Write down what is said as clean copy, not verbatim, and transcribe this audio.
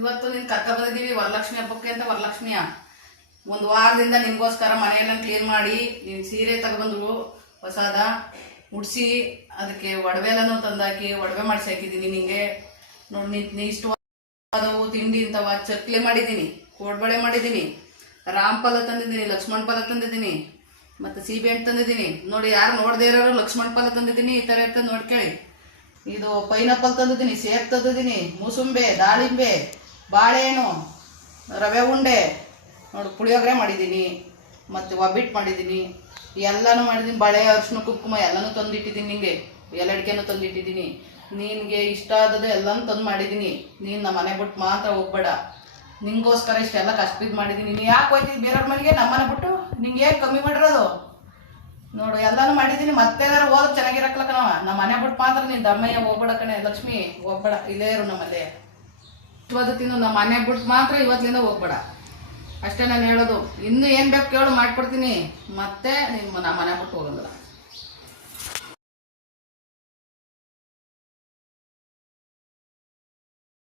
ಇವತ್ತು ನೀನು ಕರ್ಕ ಬಂದಿದ್ದೀವಿ ವರಲಕ್ಷ್ಮಿ ಹಬ್ಬಕ್ಕೆ ಅಂತ. ವರಲಕ್ಷ್ಮಿಯ ಒಂದು ವಾರದಿಂದ ನಿಮಗೋಸ್ಕರ ಮನೆಯೆಲ್ಲ ಕ್ಲೀನ್ ಮಾಡಿ ನೀನು ಸೀರೆ ತಗೊಬಂದ್ರು ಹೊಸದ ಮುಡ್ಸಿ ಅದಕ್ಕೆ ಒಡವೆ ಎಲ್ಲನೂ ತಂದಾಕಿ ಒಡವೆ ಮಾಡಿಸಿ ಹಾಕಿದ್ದೀನಿ ನಿಂಗೆ. ನೋಡಿ ನೀ ಇಷ್ಟು ಅದವು ತಿಂಡಿ ಇಂಥವ ಚಕ್ಲಿ ಮಾಡಿದ್ದೀನಿ, ಕೋಡ್ಬಳೆ ಮಾಡಿದ್ದೀನಿ, ರಾಮಫಲ ತಂದಿದ್ದೀನಿ, ಲಕ್ಷ್ಮಣ ಫಲ ತಂದಿದ್ದೀನಿ, ಮತ್ತು ಸೀಬೆಹಣ್ಣು ತಂದಿದ್ದೀನಿ. ನೋಡಿ ಯಾರು ನೋಡದೇ ಇರೋರು ಲಕ್ಷ್ಮಣ ಫಲ ತಂದಿದ್ದೀನಿ, ಈ ಥರ ಇರ್ತದೆ ನೋಡ್ಕೊಳ್ಳಿ. ಇದು ಪೈನಾಪಲ್ ತಂದಿದ್ದೀನಿ, ಸೇಬ್ ತಂದಿದ್ದೀನಿ, ಮೂಸುಂಬೆ, ದಾಳಿಂಬೆ, ಬಾಳೆಹಣ್ಣು, ರವೆ ಉಂಡೆ, ನೋಡಿ ಪುಳಿಯೋಗರೆ ಮಾಡಿದ್ದೀನಿ, ಮತ್ತು ಒಬ್ಬಿಟ್ಟು ಮಾಡಿದ್ದೀನಿ, ಎಲ್ಲನೂ ಮಾಡಿದ್ದೀನಿ. ಬಳೆ, ಅರಿಶಿನ, ಕುಂಕುಮ ಎಲ್ಲನೂ ತಂದಿಟ್ಟಿದ್ದೀನಿ. ನಿಂಗೆ ಎಲ್ಲಡಿಕೆನೂ ತಂದಿಟ್ಟಿದ್ದೀನಿ. ನಿನಗೆ ಇಷ್ಟ ಆದದ್ದು ಎಲ್ಲನೂ ತಂದು ಮಾಡಿದ್ದೀನಿ. ನೀನು ನಮ್ಮ ಮನೆ ಬಿಟ್ಟು ಮಾತ್ರ ಹೋಗ್ಬೇಡ. ನಿಂಗೋಸ್ಕರ ಇಷ್ಟೆಲ್ಲ ಕಷ್ಟ ಬಿದ್ದು ಮಾಡಿದ್ದೀನಿ. ನೀನು ಯಾಕೆ ಹೋಯ್ತಿದ್ದು ಬೇರೆಯವ್ರ ಮನೆಗೆ, ನಮ್ಮ ಮನೆ ಬಿಟ್ಟು? ನಿಂಗೆ ಏನು ಕಮ್ಮಿ ಮಾಡಿರೋದು? ನೋಡು ಎಲ್ಲನೂ ಮಾಡಿದ್ದೀನಿ. ಮತ್ತೆ ಏನಾರು ಹೋದ್ರೆ ಚೆನ್ನಾಗಿರಕ್ಲಕ್ಕ ನಾವು ನಮ್ಮ ಮನೆ ಬಿಟ್ಟು ಮಾತ್ರ ನೀನು ದಮ್ಮಯ್ಯ ಹೋಗ್ಬೇಡ ಕಣೆ. ಲಕ್ಷ್ಮಿ ಹೋಗ್ಬೇಡ, ಇಲ್ಲೇ ಇರು ನಮ್ಮಲ್ಲೇ. ಇವತ್ತು ತಿನ್ನು, ನಮ್ಮ ಮನೆ ಬಿಟ್ಟು ಮಾತ್ರ ಇವತ್ತಿನಿಂದ ಹೋಗ್ಬೇಡ ಅಷ್ಟೇ ನಾನು ಹೇಳೋದು. ಇನ್ನೂ ಏನು ಬೇಕು ಕೇಳು ಮಾಡ್ಕೊಡ್ತೀನಿ. ಮತ್ತೆ ನಿಮ್ಮ ನಮ್ಮ ಮನೆ ಬಿಟ್ಟು ಹೋಗಲ್ಲ.